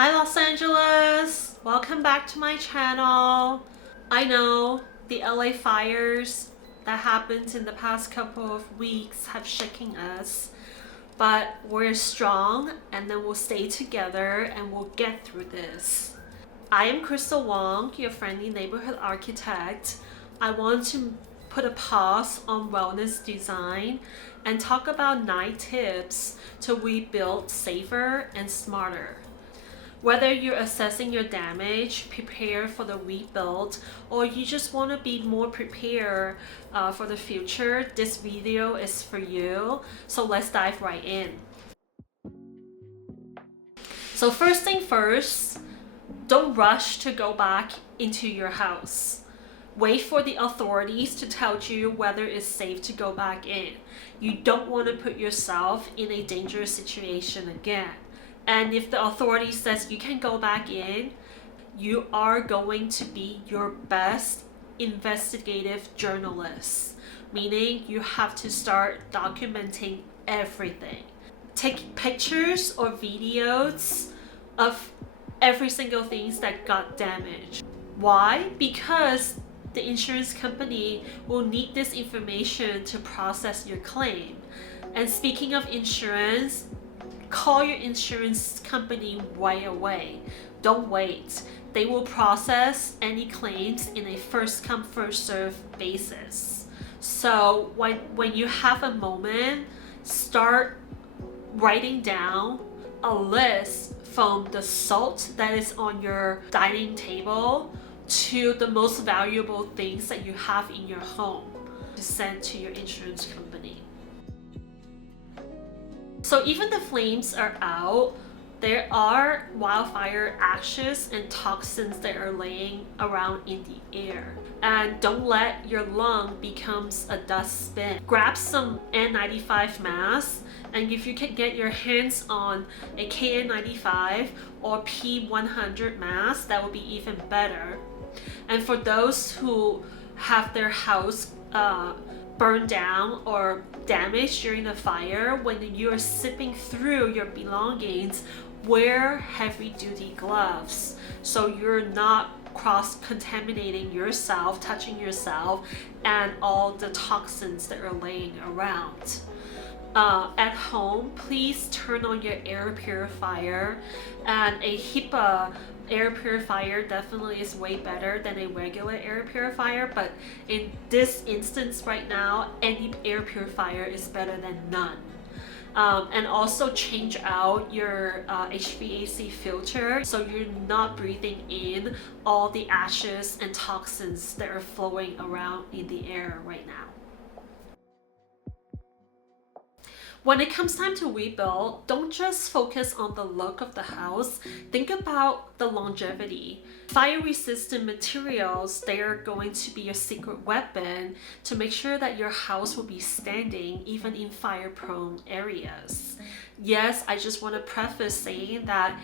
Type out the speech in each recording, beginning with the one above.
Hi Los Angeles! Welcome back to my channel. I know the LA fires that happened in the past couple of weeks have shaken us, but we're strong and then we'll stay together and we'll get through this. I am Crystal Wong, your friendly neighborhood architect. I want to put a pause on wellness design and talk about 9 tips to rebuild safer and smarter. Whether you're assessing your damage, prepare for the rebuild, or you just want to be more prepared for the future, this video is for you. So let's dive right in. So first thing first, don't rush to go back into your house. Wait for the authorities to tell you whether it's safe to go back in. You don't want to put yourself in a dangerous situation again. And if the authority says you can go back in, you are going to be your best investigative journalist, meaning you have to start documenting everything. Take pictures or videos of every single thing that got damaged. Why? Because the insurance company will need this information to process your claim. And speaking of insurance, call your insurance company right away. Don't wait. They will process any claims in a first come first serve basis. So when you have a moment, start writing down a list from the salt that is on your dining table to the most valuable things that you have in your home to send to your insurance company. So even the flames are out, there are wildfire ashes and toxins that are laying around in the air. And don't let your lung becomes a dustbin. Grab some N95 masks, and if you can get your hands on a KN95 or P100 mask, that would be even better. And for those who have their house burned down or damaged during the fire, when you are sipping through your belongings, wear heavy duty gloves so you're not cross-contaminating yourself, touching yourself, and all the toxins that are laying around. At home, please turn on your air purifier, and a HEPA air purifier definitely is way better than a regular air purifier, but in this instance right now, any air purifier is better than none. And also change out your HVAC filter so you're not breathing in all the ashes and toxins that are flowing around in the air right now. When it comes time to rebuild, don't just focus on the look of the house, think about the longevity. Fire-resistant materials, they are going to be your secret weapon to make sure that your house will be standing even in fire-prone areas. Yes, I just want to preface saying that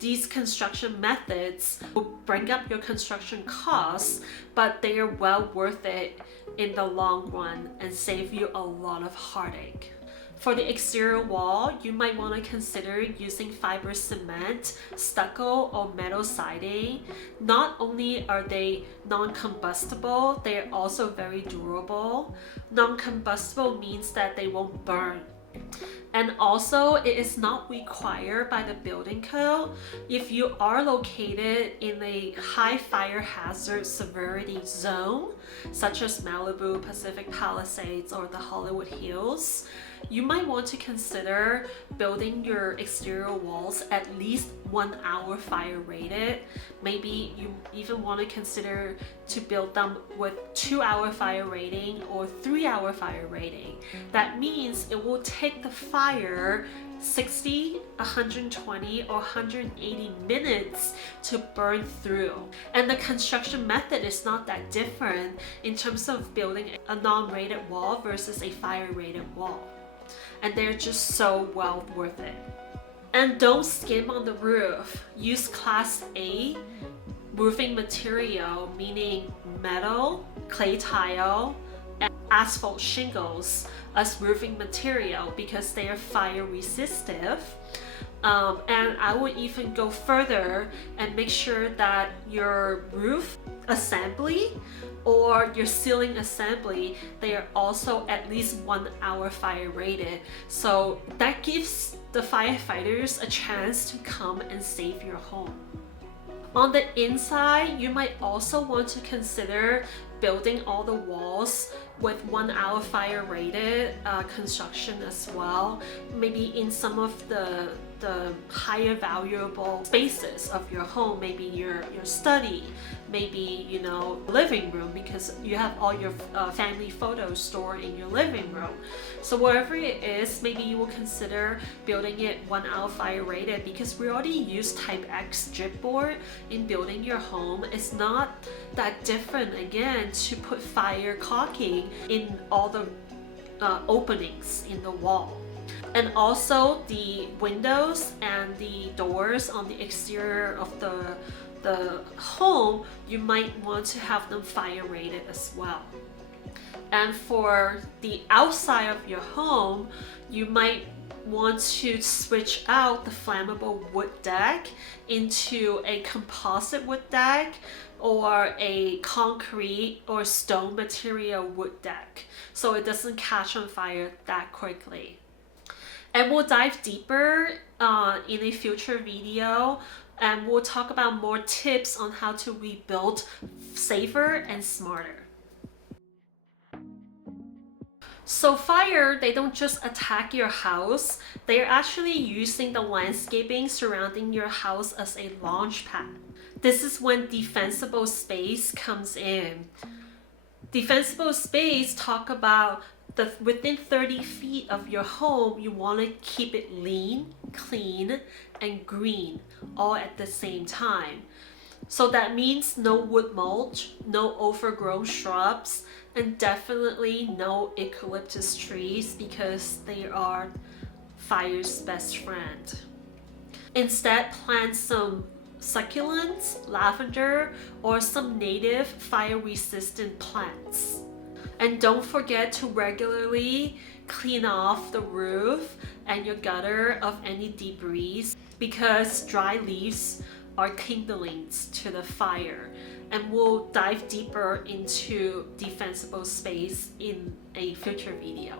these construction methods will bring up your construction costs, but they are well worth it in the long run and save you a lot of heartache. For the exterior wall, you might want to consider using fiber cement, stucco, or metal siding. Not only are they non-combustible, they are also very durable. Non-combustible means that they won't burn. And also, it is not required by the building code. If you are located in a high fire hazard severity zone, such as Malibu, Pacific Palisades, or the Hollywood Hills, you might want to consider building your exterior walls at least 1 hour fire rated. Maybe you even want to consider to build them with 2-hour fire rating or 3-hour fire rating. That means it will take the fire 60, 120, or 180 minutes to burn through. And the construction method is not that different in terms of building a non-rated wall versus a fire-rated wall. And they're just so well worth it. And don't skim on the roof. Use Class A roofing material, meaning metal, clay tile, and asphalt shingles as roofing material because they are fire resistive. And I would even go further and make sure that your roof assembly or your ceiling assembly, they are also at least 1 hour fire rated. So that gives the firefighters a chance to come and save your home. On the inside, you might also want to consider building all the walls with 1 hour fire rated construction as well. Maybe in some of the higher valuable spaces of your home, maybe your study, maybe, you know, living room, because you have all your family photos stored in your living room. So wherever it is, maybe you will consider building it 1 hour fire rated, because we already use type X drip board in building your home. It's not that different again to put fire caulking in all the openings in the wall. And also the windows and the doors on the exterior of the home, you might want to have them fire rated as well. And for the outside of your home, you might want to switch out the flammable wood deck into a composite wood deck or a concrete or stone material wood deck, so it doesn't catch on fire that quickly. And we'll dive deeper in a future video, and we'll talk about more tips on how to rebuild safer and smarter. So fire, they don't just attack your house, they're actually using the landscaping surrounding your house as a launch pad. This is when defensible space comes in. Defensible space talk about within 30 feet of your home, you want to keep it lean, clean, and green all at the same time. So that means no wood mulch, no overgrown shrubs, and definitely no eucalyptus trees, because they are fire's best friend. Instead, plant some succulents, lavender, or some native fire-resistant plants. And don't forget to regularly clean off the roof and your gutter of any debris, because dry leaves are kindlings to the fire. And we'll dive deeper into defensible space in a future video.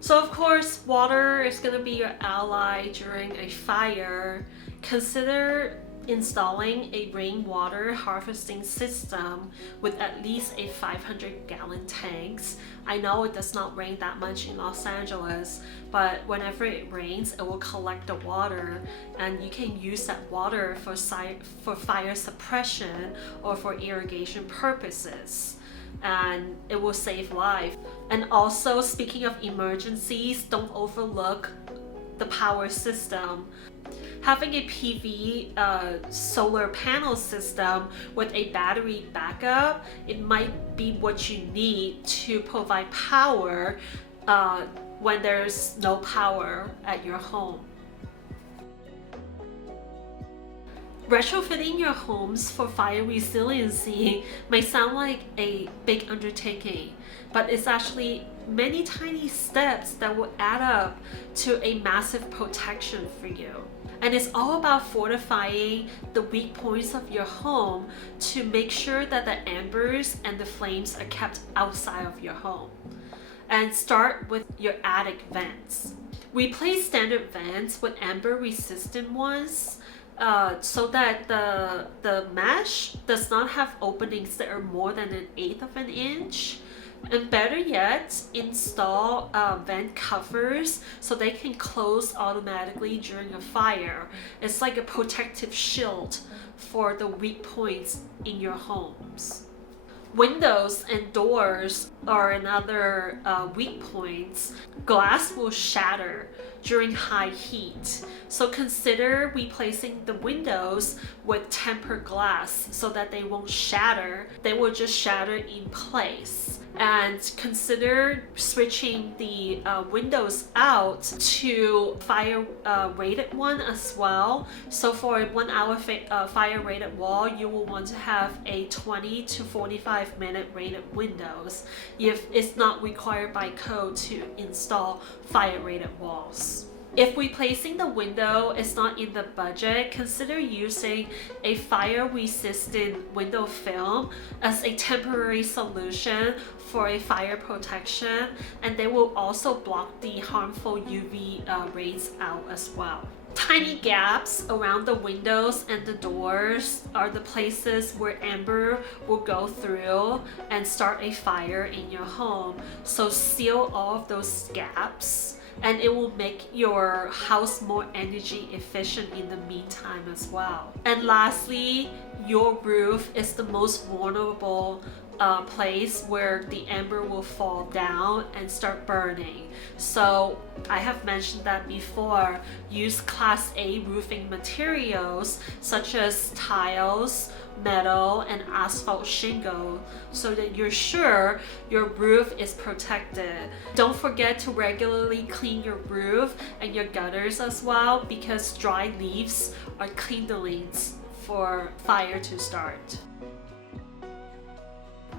So of course, water is going to be your ally during a fire. Consider installing a rainwater harvesting system with at least a 500-gallon tanks. I know it does not rain that much in Los Angeles, but whenever it rains, it will collect the water, and you can use that water for fire suppression or for irrigation purposes, and it will save life. And also, speaking of emergencies, don't overlook the power system. Having a PV solar panel system with a battery backup, it might be what you need to provide power when there's no power at your home. Retrofitting your homes for fire resiliency may sound like a big undertaking, but it's actually many tiny steps that will add up to a massive protection for you. And it's all about fortifying the weak points of your home to make sure that the embers and the flames are kept outside of your home. And start with your attic vents. Replace standard vents with ember-resistant ones so that the mesh does not have openings that are more than 1/8 of an inch. And better yet, install vent covers so they can close automatically during a fire. It's like a protective shield for the weak points in your homes. Windows and doors are another weak points. Glass will shatter during high heat, so consider replacing the windows with tempered glass so that they won't shatter. They will just shatter in place. And consider switching the windows out to fire rated one as well. So for a 1 hour fire rated wall, you will want to have a 20 to 45 minute rated windows if it's not required by code to install fire rated walls. If replacing the window is not in the budget, consider using a fire-resistant window film as a temporary solution for a fire protection, and they will also block the harmful UV rays out as well. Tiny gaps around the windows and the doors are the places where ember will go through and start a fire in your home. So seal all of those gaps, and it will make your house more energy efficient in the meantime as well. And lastly, your roof is the most vulnerable place where the ember will fall down and start burning. So I have mentioned that before. Use Class A roofing materials such as tiles, metal, and asphalt shingle so that you're sure your roof is protected. Don't forget to regularly clean your roof and your gutters as well, because dry leaves are kindlings for fire to start.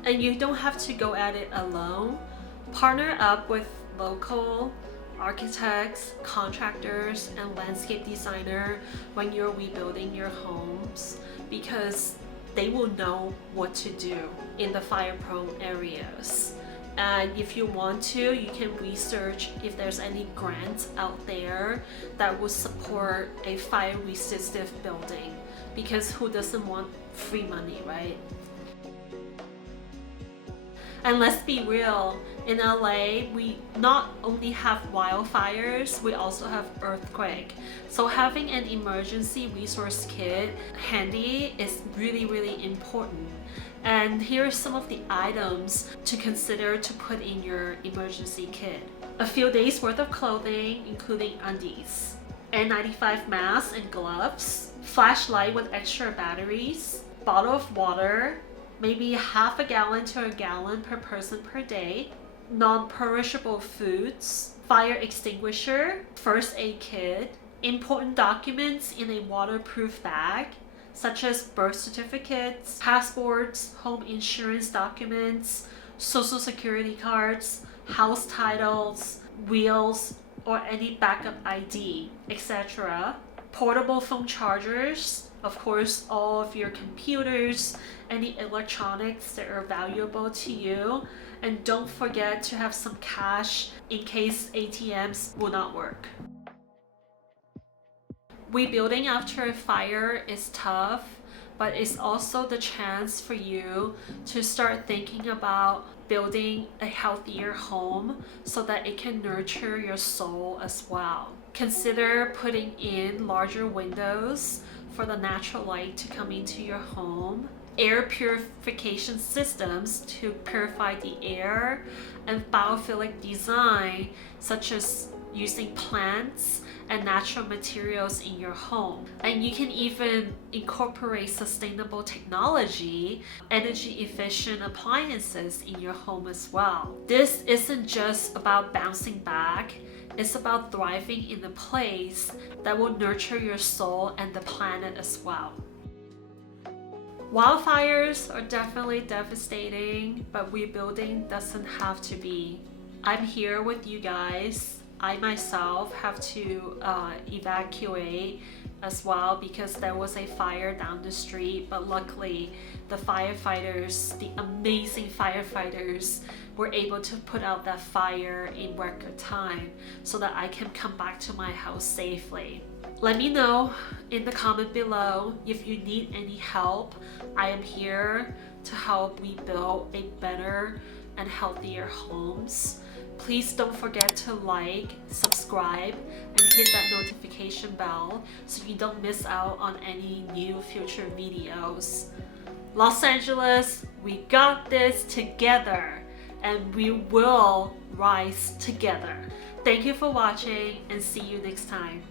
And you don't have to go at it alone. Partner up with local architects, contractors, and landscape designer when you're rebuilding your homes, because they will know what to do in the fire-prone areas. And if you want to, you can research if there's any grants out there that will support a fire-resistant building, because who doesn't want free money, right? And let's be real, in LA, we not only have wildfires, we also have earthquake. So having an emergency resource kit handy is really, really important. And here are some of the items to consider to put in your emergency kit. A few days worth of clothing, including undies, N95 mask and gloves, flashlight with extra batteries, bottle of water, maybe half a gallon to a gallon per person per day, non-perishable foods, fire extinguisher, first aid kit, important documents in a waterproof bag, such as birth certificates, passports, home insurance documents, social security cards, house titles, wills, or any backup ID, etc. Portable phone chargers, of course, all of your computers, any electronics that are valuable to you, and don't forget to have some cash in case ATMs will not work. Rebuilding after a fire is tough, but it's also the chance for you to start thinking about building a healthier home so that it can nurture your soul as well. Consider putting in larger windows for the natural light to come into your home, air purification systems to purify the air, and biophilic design such as using plants and natural materials in your home. And you can even incorporate sustainable technology, energy efficient appliances in your home as well. This isn't just about bouncing back, it's about thriving in a place that will nurture your soul and the planet as well. Wildfires are definitely devastating, but rebuilding doesn't have to be. I'm here with you guys. I myself have to evacuate as well because there was a fire down the street, but luckily the firefighters, the amazing firefighters, were able to put out that fire in record time so that I can come back to my house safely. Let me know in the comment below if you need any help. I am here to help rebuild a better and healthier homes. Please don't forget to like, subscribe, and hit that notification bell so you don't miss out on any new future videos. Los Angeles, we got this together, and we will rise together. Thank you for watching, and see you next time.